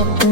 up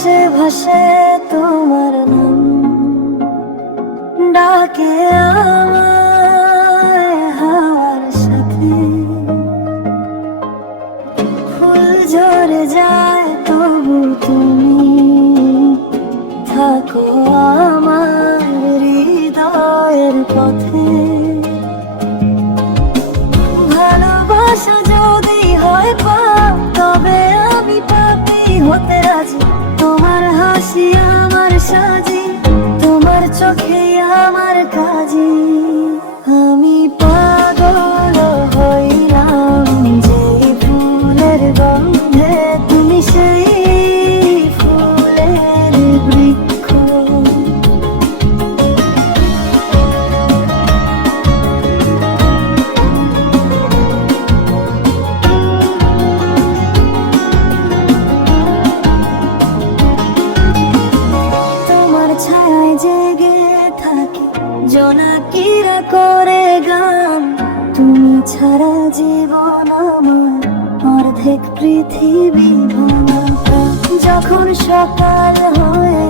বাতাসে ভাসে তোমার নাম। ডাকে হাওয়ার সাথে। ফুল ঝরে যায় তবু তুমি থাকো আমার হৃদয়ের পথে। ভালোবাসা যদি হয় পাপ, তবে আমি পাপি হতে রাজি। হাসি আমার সাজি তোমার চোখে আমার কাজে। ছাড়া জীবন আমার অর্ধেক পৃথিবী। যখন সকাল হয়ে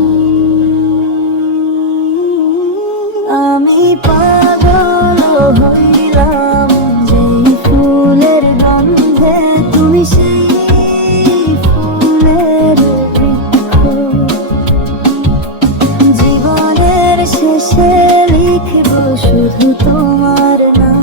লিখব শুধু তোমার নাম।